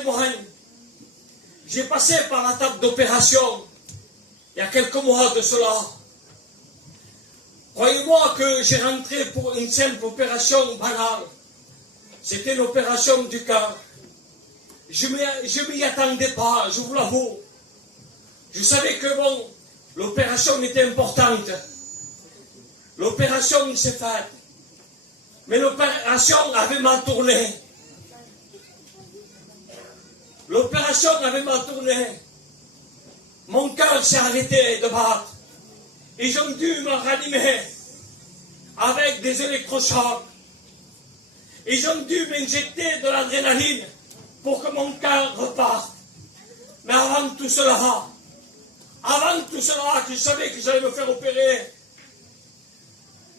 témoigne. J'ai passé par la table d'opération il y a quelques mois de cela. Croyez-moi que j'ai rentré pour une simple opération banale. C'était l'opération du cœur. Je ne m'y attendais pas, je vous l'avoue. Je savais que bon, l'opération était importante. L'opération s'est faite. Mais l'opération avait mal tourné. L'opération avait mal tourné. Mon cœur s'est arrêté de battre. Ils ont dû me ranimer avec des électrochocs. Ils ont dû m'injecter de l'adrénaline pour que mon cœur reparte. Mais avant tout cela, que je savais que j'allais me faire opérer,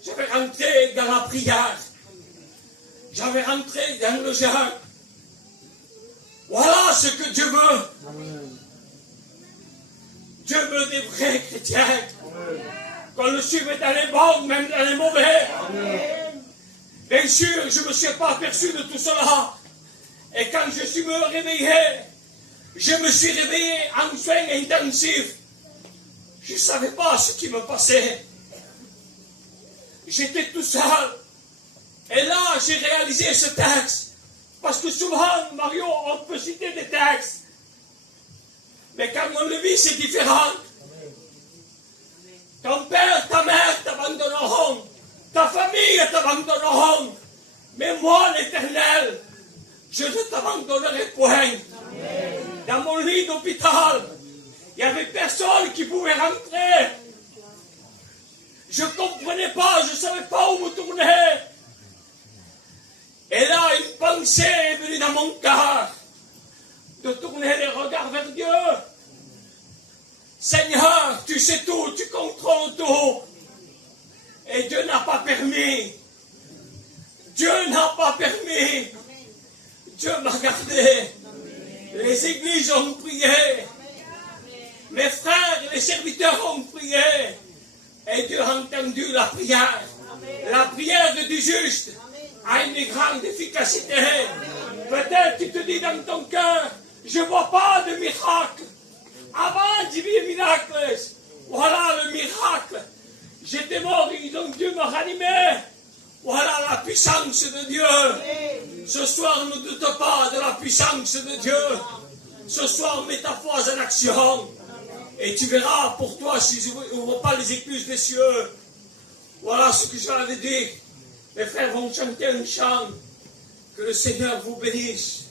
j'avais rentré dans la prière. J'avais rentré dans le jeûne. Voilà ce que Dieu veut. Amen. Dieu veut des vrais chrétiens. Amen. Qu'on le suive dans les bons, même dans les mauvais. Amen. Bien sûr, je ne me suis pas aperçu de tout cela. Et quand je suis me réveillé, je me suis réveillé en soins intensifs. Je ne savais pas ce qui me passait. J'étais tout seul. Et là, j'ai réalisé ce texte. Parce que souvent, Mario, on peut citer des textes. Mais quand on le vit, c'est différent. Ton père, ta mère t'abandonneront. Ta famille t'abandonneront. Mais moi, l'Éternel, je ne t'abandonnerai point. Dans mon lit d'hôpital, il n'y avait personne qui pouvait rentrer. Je ne comprenais pas, je ne savais pas où me tourner. Et là, une pensée est venue dans mon cœur de tourner les regards vers Dieu. Seigneur, tu sais tout, tu contrôles tout. Et Dieu n'a pas permis. Dieu n'a pas permis. Dieu m'a gardé. Les églises ont prié. Mes frères et les serviteurs ont prié. Et Dieu a entendu la prière. La prière du juste a une grande efficacité. Peut-être tu te dis dans ton cœur, je ne vois pas de miracle. Avant d'y vivre miracle. Voilà le miracle. J'étais mort, ils ont dû me ranimer. Voilà la puissance de Dieu. Ce soir, ne doute pas de la puissance de Dieu. Ce soir, mets ta foi en action. Et tu verras pour toi, si je n'ouvre pas les écluses des cieux. Voilà ce que j'avais dit. Les frères vont chanter un chant. Que le Seigneur vous bénisse.